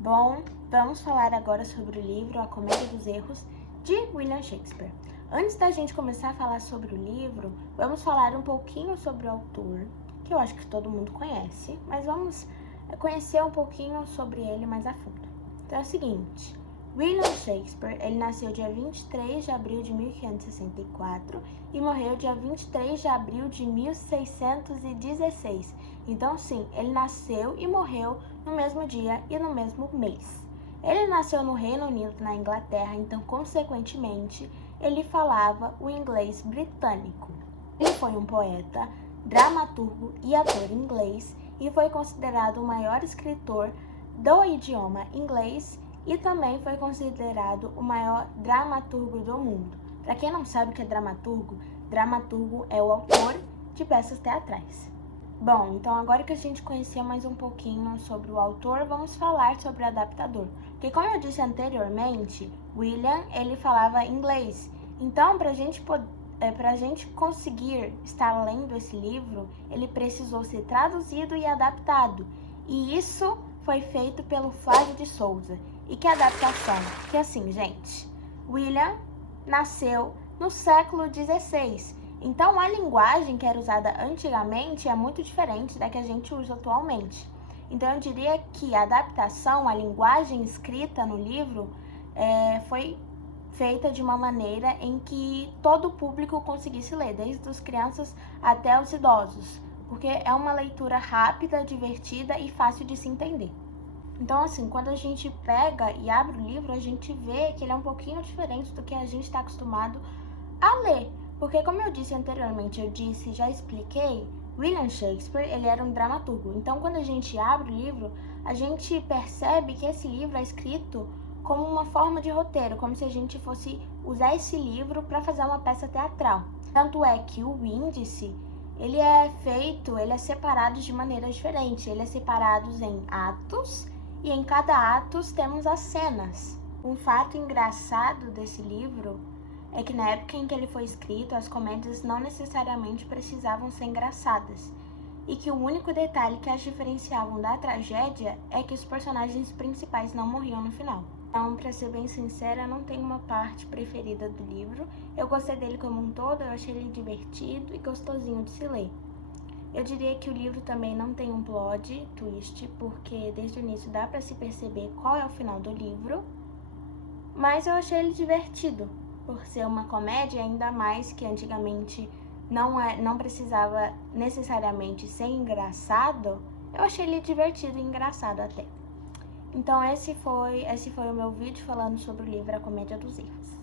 Bom, vamos falar agora sobre o livro A Comédia dos Erros, de William Shakespeare. Antes da gente começar a falar sobre o livro, vamos falar um pouquinho sobre o autor, que eu acho que todo mundo conhece, mas vamos conhecer um pouquinho sobre ele mais a fundo. Então é o seguinte, William Shakespeare, ele nasceu dia 23 de abril de 1564 e morreu dia 23 de abril de 1616. Então, sim, ele nasceu e morreu no mesmo dia e no mesmo mês. Ele nasceu no Reino Unido, na Inglaterra, então, consequentemente, ele falava o inglês britânico. Ele foi um poeta, dramaturgo e ator inglês e foi considerado o maior escritor do idioma inglês e também foi considerado o maior dramaturgo do mundo. Para quem não sabe o que é dramaturgo, dramaturgo é o autor de peças teatrais. Bom, então agora que a gente conhecia mais um pouquinho sobre o autor, vamos falar sobre o adaptador. Porque como eu disse anteriormente, William, ele falava inglês. Então, para a gente conseguir estar lendo esse livro, ele precisou ser traduzido e adaptado. E isso foi feito pelo Flávio de Souza. E que adaptação? Que assim, gente, William nasceu no século XVI. Então, a linguagem que era usada antigamente é muito diferente da que a gente usa atualmente. Então, eu diria que a adaptação, a linguagem escrita no livro, foi feita de uma maneira em que todo o público conseguisse ler, desde as crianças até os idosos, porque é uma leitura rápida, divertida e fácil de se entender. Então, assim, quando a gente pega e abre o livro, a gente vê que ele é um pouquinho diferente do que a gente está acostumado a ler. Porque, como eu disse anteriormente, já expliquei, William Shakespeare, ele era um dramaturgo. Então, quando a gente abre o livro, a gente percebe que esse livro é escrito como uma forma de roteiro, como se a gente fosse usar esse livro para fazer uma peça teatral. Tanto é que o índice, ele é separado de maneiras diferentes. Ele é separado em atos e em cada ato temos as cenas. Um fato engraçado desse livro é que na época em que ele foi escrito, as comédias não necessariamente precisavam ser engraçadas, e que o único detalhe que as diferenciavam da tragédia é que os personagens principais não morriam no final. Então, pra ser bem sincera, eu não tenho uma parte preferida do livro. Eu gostei dele como um todo, eu achei ele divertido e gostosinho de se ler. Eu diria que o livro também não tem um plot twist, porque desde o início dá pra se perceber qual é o final do livro, mas eu achei ele divertido. Por ser uma comédia, ainda mais que antigamente não precisava necessariamente ser engraçado, eu achei ele divertido e engraçado até. Então esse foi o meu vídeo falando sobre o livro A Comédia dos Erros.